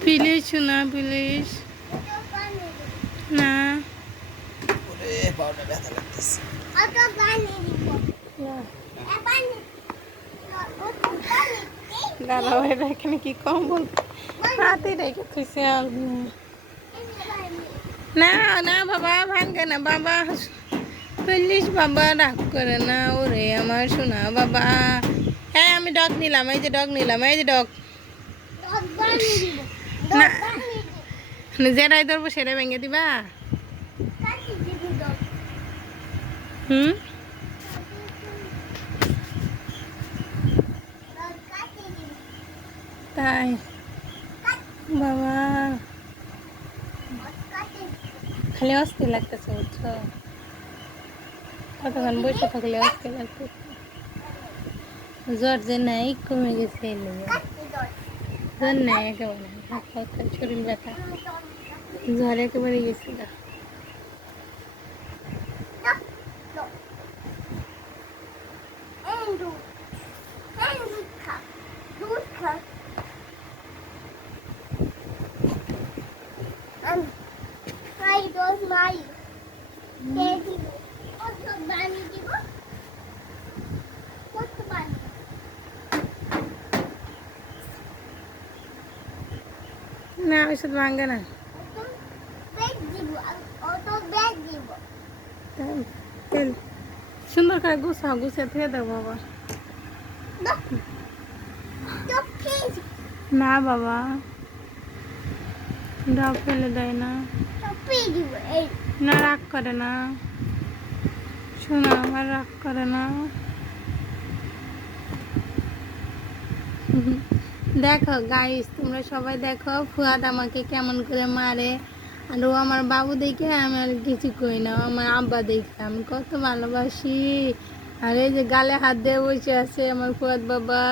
Please শোনা please না দাঁড়াও এটা এখানে কি কম বল হাতে রেখে খুশি না না বাবা ভাঙে না বাবা প্লিজ বাবা রাগ করে না ওরে আমার শোনা বাবা হ্যাঁ আমি ডগ নিলাম এই যে ডগ নিলাম এই যে ডগ না যেটাই ধরবো সেটাই ভেঙে দিবা হুম তাই বাবা খালি অস্থির লাগতেছে বুঝছো কতক্ষণ বসে থাকলে অস্থির লাগতেছে জ্বর যে নাই কমে গেছে জ্বর নাই একেবারে হাত পা শরীর ব্যথা জ্বর একেবারে গেছিল না ওষুধ ভাঙে না তেল সুন্দর করে গুছাও গুছিয়ে থেকে দেবো বাবা না বাবা ডাব ফেলে দেয় না না রাগ করে না শোনো আমার রাগ করে না দেখো গাইস তোমরা সবাই দেখো ফুয়াদ আমাকে কেমন করে মারে আর ও আমার বাবু দেখে আমি আর কিছু কই না আমার আব্বা দেখে আমি কত ভালোবাসি আর এই যে গালে হাত দিয়ে বসে আছে আমার ফুয়াদ বাবা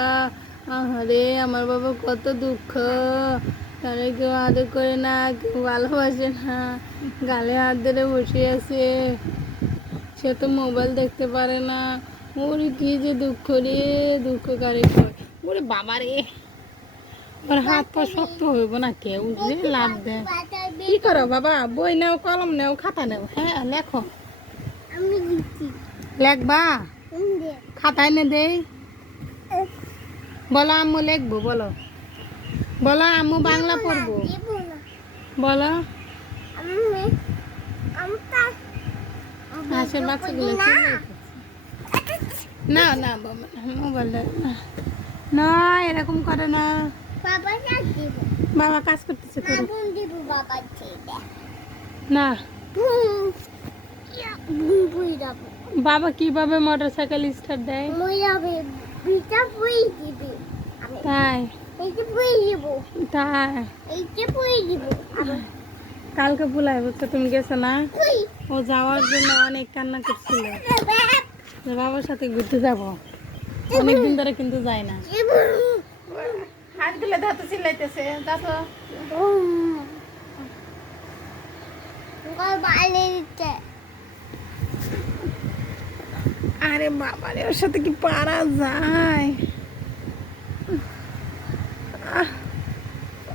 আরে আমার বাবা কত দুঃখ তাহলে কেউ আদর করে না কেউ ভালোবাসে না গালে হাত ধরে বসে আছে সে তো মোবাইল দেখতে পারে না ওরে কি যে দুঃখ রে দুঃখ কারে ওরে বাবা রে ওর হাত পা শক্ত হইব না কেউ যে লাভ দেয় কি করো বাবা বই নাও কলম নাও খাতা নাও হ্যাঁ লেখো লেখবা খাতায় নে দেই বলো আম্মু লিখবো বলো বলো আম্মু বাংলা পড়বো বলো আসল বাচ্চাগুলো না না বাবা মোবাইল না এরকম করে না বাবা কাজ করতেছে না বাবা কিভাবে মোটরসাইকেল স্টার্ট দেয় তাই তাই কালকে ভুলাই বলছো তুমি গেছো না ও যাওয়ার জন্য অনেক কান্না করছিল বাবার সাথে ঘুরতে যাবো অনেকদিন ধরে কিন্তু যায় না হাত গুলো ধাতু চিল্লাইতেছে দেখো আরে বাবা রে ওর সাথে কি পারা যায়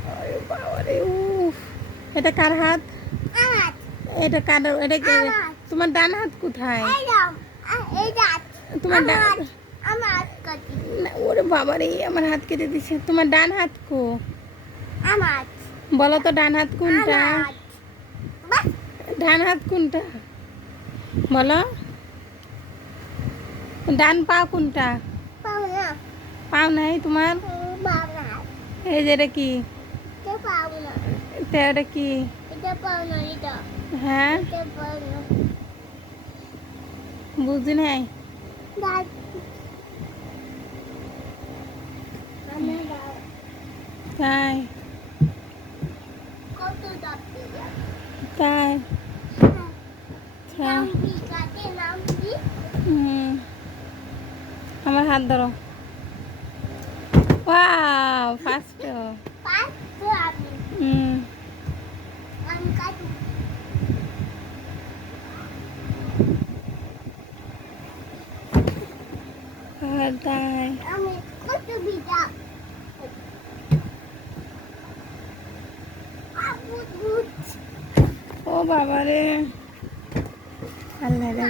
আরে বাবা রে উফ এটা কার হাত এটা কার এটা তোমার ডান হাত কোথায় তোমার ডান ওরে বাবা রে আমার হাত কেটে দিছে তোমার ডান হাত কো বলো তো ডান হাত কোনটা ডান হাত কোনটা বলো ডান পা কোনটা পাও নাই তোমার এই যে এটা কি এটা কি হ্যাঁ বুঝি নাই তাই তাই আমার হাত ধরো ওয়াও ফার্স্ট তাই ও বাবা রে, আল্লাহ রে।